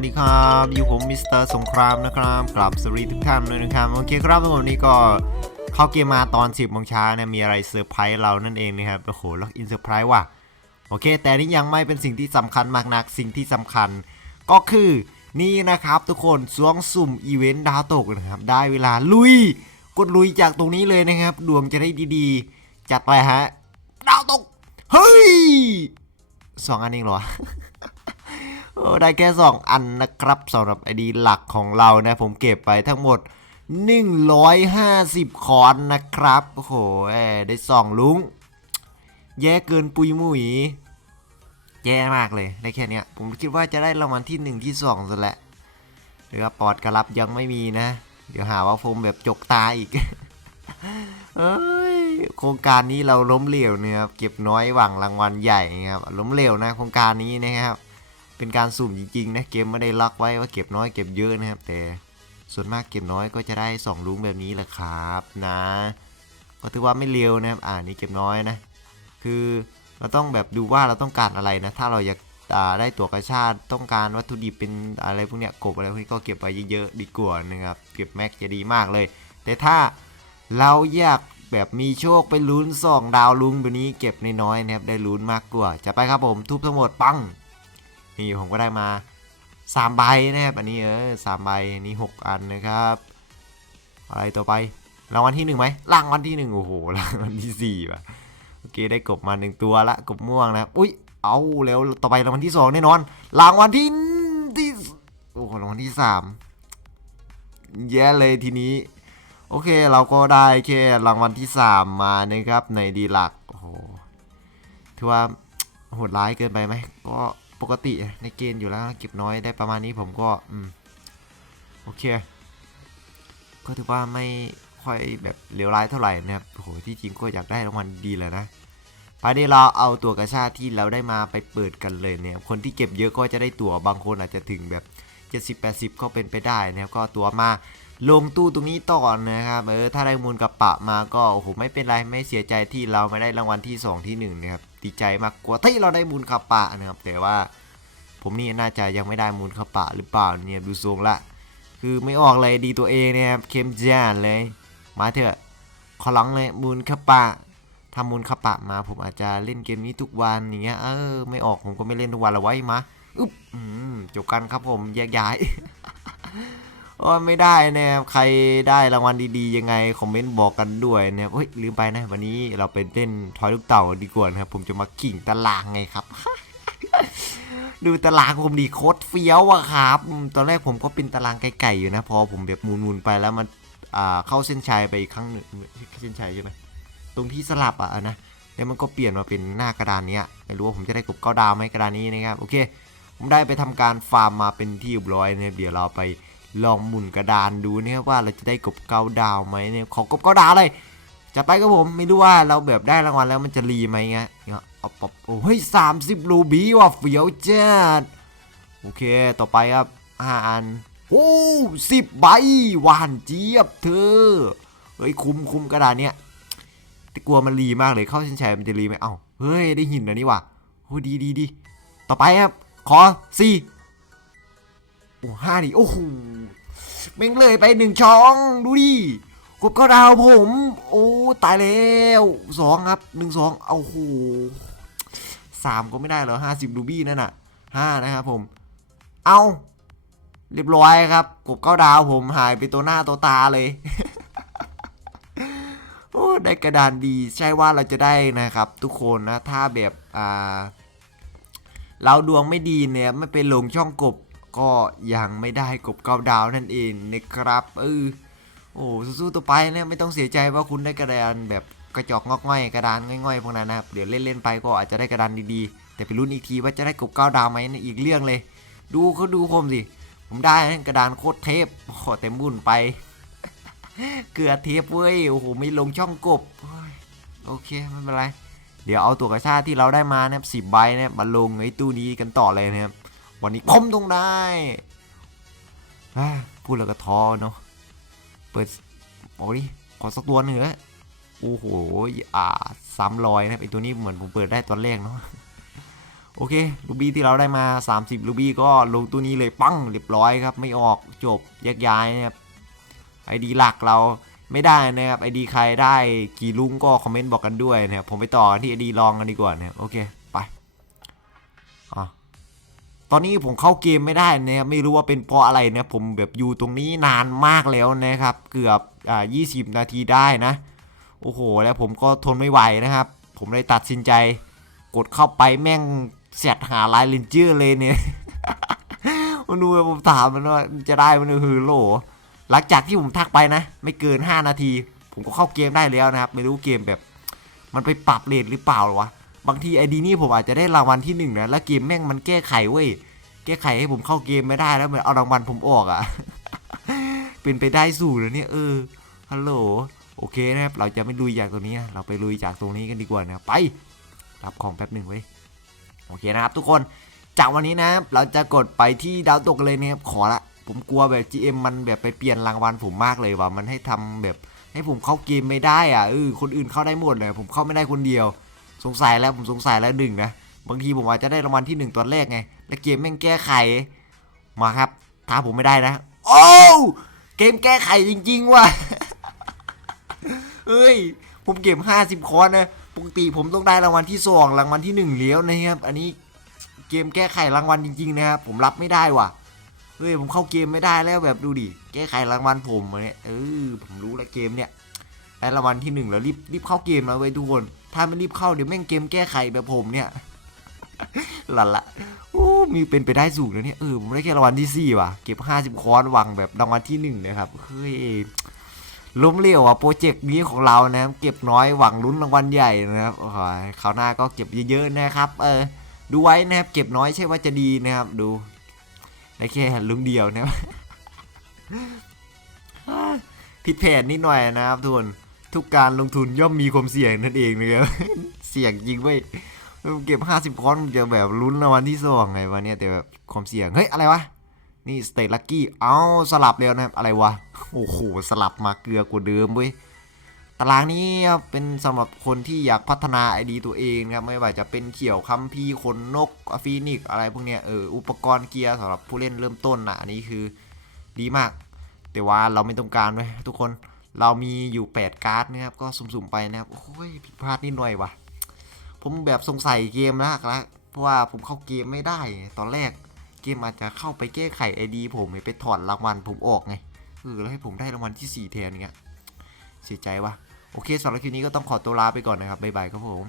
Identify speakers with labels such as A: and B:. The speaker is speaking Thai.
A: วัสดีครับอยู่ผมมิสเตอร์สงครามนะครับกลับสวัสดีทุกท่านด้วยนะครับโอเคครับทุกคนวันนี้ก็เข้าเกมมาตอน10โมงเช้านะมีอะไรเซอร์ไพรส์เรานั่นเองนะครับโอ้โหล็อกอินเซอร์ไพรส์ว่ะโอเค แต่นี่ยังไม่เป็นสิ่งที่สำคัญมากนักสิ่งที่สำคัญ ก็คือนี่นะครับทุกคนสวงสุ่มอีเวนต์ดาวตกนะครับได้เวลาลุย กดลุยจากตรงนี้เลยนะครับ ดวงจะได้ดีๆ จัดไปฮะดาวตกเฮ้ยสองอันเองเหรอ ได้แค่ 2 อันนะครับสำหรับไอดีหลักของเรานะผมเก็บไปทั้งหมด 150 คอนนะครับโอ้โหได้ 2 ลุง แย่เกินปุยมุยแย่มากเลยได้แค่นี้ผมคิดว่าจะได้รางวัลที่ 1 ที่2ซะแหละหรือว่าปอดกระลับยังไม่มีนะ เดี๋ยวหาว่าผมแบบจกตาอีกเอ้ยโครงการนี้เราล้มเหลวเนี่ยครับเก็บน้อยหวังรางวัลใหญ่ครับล้มเหลวนะโครงการนี้นะครับ เป็นการสุ่มจริงๆนะเกมไม่ได้ล็อกไว้ว่าเก็บน้อยเก็บเยอะนะครับ แต่ส่วนมากเก็บน้อยก็จะได้2ลุงแบบนี้แหละครับนะ ก็ถือว่าไม่เร็วนะครับอ่านี่เก็บน้อยนะ คือเราต้องแบบดูว่าเราต้องการอะไรนะ ถ้าเราอยากได้ตั๋วกระชาติต้องการวัตถุดิบเป็นอะไรพวกเนี้ยกบอะไรพวกนี้ก็เก็บไว้เยอะๆดีกว่านะครับเก็บแม็กจะดีมากเลย แต่ถ้าเราอยากแบบมีโชคไปลุ้นสองดาวลุ้งแบบนี้เก็บน้อยๆนะครับได้ลุ้นมากกว่า จะไปครับผมทุบทั้งหมดปัง นี่ผมก็ได้มา3ใบนะครับอันนี้เออสามใบอันนี้ 6 อันนะครับ อะไรต่อไปรางวัลที่หนึ่งไหมรางวัลที่หนึ่งโอ้โหรางวัลที่สี่ว่ะโอเคได้กบมาหนึ่งตัวละกบม่วงนะอุ้ยเอาแล้วต่อไปรางวัลที่สองแน่นอน รางวัลที่ที่โอ้โหรางวัลที่สามแย่เลยทีนี้ โอเคเราก็ได้แค่รางวัลที่สามมานะครับในดีหลักโอ้โหถือว่าโหดร้ายเกินไปไหมก็ ปกติในเกณฑ์อยู่แล้วเก็บน้อยได้ประมาณนี้ผมก็อืมโอเค ก็ถือว่าไม่ค่อยแบบเลวร้ายเท่าไหร่นะครับโอ้โหที่จริงก็อยากได้รางวัลดีแหละนะไปนี้เราเอาตัวกระชาที่เราได้มาไปเปิดกันเลยเนี่ยคนที่เก็บเยอะก็จะได้ตั๋วบางคนอาจจะถึงแบบ 70-80 ก็เป็นไปได้นะครับก็ตั๋วมาลงตู้ตรงนี้ต่อนะครับเออถ้าได้มูลกับปะมาก็โอ้โหไม่เป็นไรไม่เสียใจที่เราไม่ได้รางวัลที่ 2 ที่1นะครับ ดีใจมากกว่าที่เราได้มูลขับปะนะครับ แต่ว่าผมนี่น่าจะยังไม่ได้มูลขับปะหรือเปล่าเนี่ยดูทรงละ คือไม่ออกเลยดีตัวเองเนี่ยครับเข้มจ้านเลย มาเถอะขอร้องเลยมูลขับปะทำมูลขับปะมา ผมอาจจะเล่นเกมนี้ทุกวันอย่างเงี้ยเออไม่ออกผมก็ไม่เล่นทุกวันละไว้มาอึ๊บอืมจบกันครับผมแยกย้าย โอ้ไม่ได้นะครับใครได้รางวัลดีๆยังไงคอมเมนต์บอกกันด้วยนะครับเฮ้ยลืมไปนะวันนี้เราไปเล่นทอยลูกเต่าดีกว่านะครับผมจะมากิ่งตารางไงครับ ดูตารางผมดีโคตรเฟี้ยวอะครับ ตอนแรกผมก็เป็นตารางไก่ๆอยู่นะพอผมแบบมูนๆไปแล้วมันอ่าเข้าเส้นชัยไปอีกครั้งหนึ่งเส้นชัยใช่ไหมตรงที่สลับอะนะแล้วมันก็เปลี่ยนมาเป็นหน้ากระดานนี้ไม่รู้ว่าผมจะได้กบเก้าดาวไหมกระดานนี้นะครับโอเค ผมได้ไปทำการฟาร์มมาเป็นที่เรียบร้อยนะครับเดี๋ยวเราไป ลองหมุนกระดานดูนะครับว่าเราจะได้กบเกาดาวไหมเนี่ยขอกบเกาดาวเลยจะไปกับผมไม่รู้ว่าเราแบบได้รางวัลแล้วมันจะรีไหมเงี้ยเอาปอบโอ้ยสามสิบรูบี้ว่ะเฟียวเจัดโอเคต่อไปครับห้าอันโอ้สิบใบหวานเจี๊ยบเธอเฮ้ยคุ้มคุ้มกระดานเนี่ยแต่กลัวมันรีมากเลยเข้าเส้นชัยมันจะรีไหมเอ้าเฮ้ยได้หินแล้วนี่ว่ะโอ้ดีดีดีต่อไปครับขอสี่โอ้ห้าดิโอ้โห แม่งเลยไปหนึ่งช่องดูดิกบก็ดาวผม โอ้ตายแล้วสองครับหนึ่งสองเอาโหสามก็ไม่ได้เหรอห้าสิบรูบี้นั่นน่ะห้านะครับผม เอาเรียบร้อยครับ กบเก้าดาวผมหายไปตัวหน้าตัวตาเลยโอ้ได้กระดานดีใช่ว่าเราจะได้นะครับ ทุกคนนะถ้าแบบอ่าเราดวงไม่ดีเนี่ยไม่ไปลงช่องกบ ก็ยังไม่ได้กบเก้าดาวนั่นเองนะครับเออโอ้สู้ๆต่อไปเนี่ยไม่ต้องเสียใจว่าคุณได้กระดานแบบกระจอกงอกง่อยกระดานง่อยๆพวกนั้นนะครับเดี๋ยวเล่นๆไปก็อาจจะได้กระดานดีๆ แต่ไปลุ้นอีกทีว่าจะได้กบเก้าดาวไหมนี่อีกเรื่องเลย ดูเขาดูผมสิผมได้กระดานโคตรเทพโอ้เต็มบุญไป เกลือเทปเว้ยโอ้โหไม่ลงช่องกบโอเคไม่เป็นไร เดี๋ยวเอาตัวกระชาติที่เราได้มานะครับสิบใบเนี่ยมาลงไอ้ตู้นี้กันต่อเลยนะครับ วันนี้ผมต้องได้พูดแล้วก็ท้อเนาะ เปิดโอ้ยขอสักตัวหนึ่งเถอะโอ้โห อ่าซ้ำรอยนะไอตัวนี้เหมือนผมเปิดได้ตอนแรกเนาะ โอเค ลูบี้ที่เราได้มา 30 ลูบี้ก็ลงตัวนี้เลยปั้งเรียบร้อยครับ ไม่ออกจบแยกย้ายนะครับ ไอดีหลักเราไม่ได้นะครับ ไอดีใครได้กี่ลุงก็คอมเมนต์บอกกันด้วยนะครับ ผมไปต่อที่ไอดีลองกันดีกว่านะครับ โอเค ตอนนี้ผมเข้าเกมไม่ได้นะครับไม่รู้ว่าเป็นเพราะอะไรนะผมแบบอยู่ตรงนี้นานมากแล้วนะครับ เกือบอ่า20 นาทีได้นะ โอ้โห แล้วผมก็ทนไม่ไหวนะครับ ผมเลยตัดสินใจ กดเข้าไปแม่งเสียดหาลายเลนเจอร์เลยเนี่ยมันดูผมถามมันว่าจะได้มันคือโหลหลังจากที่ผมทักไปนะ ไม่เกิน 5 นาที ผมก็เข้าเกมได้แล้วนะครับ ไม่รู้เกมแบบ มันไปปรับเลทหรือเปล่าวะ บางทีไอดีนี่ผมอาจจะได้รางวัลที่หนึ่งนะแล้วเกมแม่งมันแก้ไขเว้ยแก้ไขให้ผมเข้าเกมไม่ได้แล้วเหมือนเอารางวัลผมออกอะ่ะ เป็นไปได้สูงเลยเนี่ยเออฮัลโหลโอเคนะครับ เราจะไม่ลุยจากตรงนี้นะเราไปลุยจากตรงนี้กันดีกว่านะไปรับของแป๊บหนึ่งเว้ยโอเคนะครับ ทุกคนจากวันนี้นะครับเราจะกดไปที่ดาวตกเลยนะครับขอละผมกลัวแบบ GM มันแบบไปเปลี่ยนรางวัลผมมากเลยว่ะมันให้ทำแบบให้ผมเข้าเกมไม่ได้อะเออคนอื่นเข้าได้หมดเลยผมเข้าไม่ได้คนเดียว สงสัยแล้วผมสงสัยแล้วหนึ่งนะบางทีผมอาจจะได้รางวัลที่หนึ่งตอนแรกไง แล้วเกมแม่งแก้ไข มาครับท้าผมไม่ได้นะ โอ้เกมแก้ไขจริงๆว่ะเอ้ย ผมเก็บ50 คอนนะปกติผมต้องได้รางวัลที่สองรางวัลที่หนึ่งแล้วนะครับ อันนี้เกมแก้ไขรางวัลจริงๆนะครับผมรับไม่ได้ว่ะเฮ้ยผมเข้าเกมไม่ได้แล้วแบบดูดิแก้ไขรางวัลผมเนี่ยเออผมรู้แล้วเกมเนี่ยได้รางวัลที่หนึ่งแล้วรีบรีบเข้าเกมนะเว้ยทุกคน ถ้าไม่รีบเข้าเดี๋ยวแม่งเกมแก้ไขแบบผมเนี่ยหลันละโอ้มีเป็นไปได้สูงนะเนี่ยเออผมได้แค่รางวัลที่สี่ว่ะเก็บ50คอนหวังแบบรางวัลที่หนึ่งนะครับเฮ้ยล้มเหลวอะโปรเจกต์นี้ของเรานะครับเก็บน้อยหวังลุ้นรางวัลใหญ่นะครับโอ้ยคราวหน้าก็เก็บเยอะๆนะครับเออดูไว้นะครับเก็บน้อยใช่ว่าจะดีนะครับดูได้แค่ลุงเดียวนะครับผิดแผนนิดหน่อยนะครับทุกคน ทุกการลงทุนย่อมมีความเสี่ยงนั่นเองนะครับเสี่ยงจริงเว้ยเก็บ50คอนจะแบบลุ้นรางวัลที่สองไงวะเนี่ยแต่แบบความเสี่ยงเฮ้ยอะไรวะนี่สเตตลักกี้เอาสลับแล้วนะครับอะไรวะโอ้โหสลับมาเกลือกว่าเดิมเว้ยตารางนี้เป็นสำหรับคนที่อยากพัฒนาไอดีตัวเองนะครับไม่ว่าจะเป็นเขียวคัมพีขนนกฟีนิกอะไรพวกเนี้ยเอออุปกรณ์เกียร์สำหรับผู้เล่นเริ่มต้นนะอันนี้คือดีมาก แต่ว่าเราไม่ต้องการเว้ยทุกคน เรามีอยู่ 8 การ์ดนะครับ ก็สุ่มๆไปนะครับ โอ้ยผิดพลาดนิดหน่อยว่ะ ผมแบบสงสัยเกมนะแล้วเพราะว่าผมเข้าเกมไม่ได้ ตอนแรกเกมอาจจะเข้าไปแก้ไขไอดีผมไปถอดรางวัลผมออกไงเออแล้วให้ผมได้รางวัลที่4แทนเงี้ยเสียใจว่ะโอเคสำหรับคลิปนี้ก็ต้องขอตัวลาไปก่อนนะครับบ๊ายบายครับผม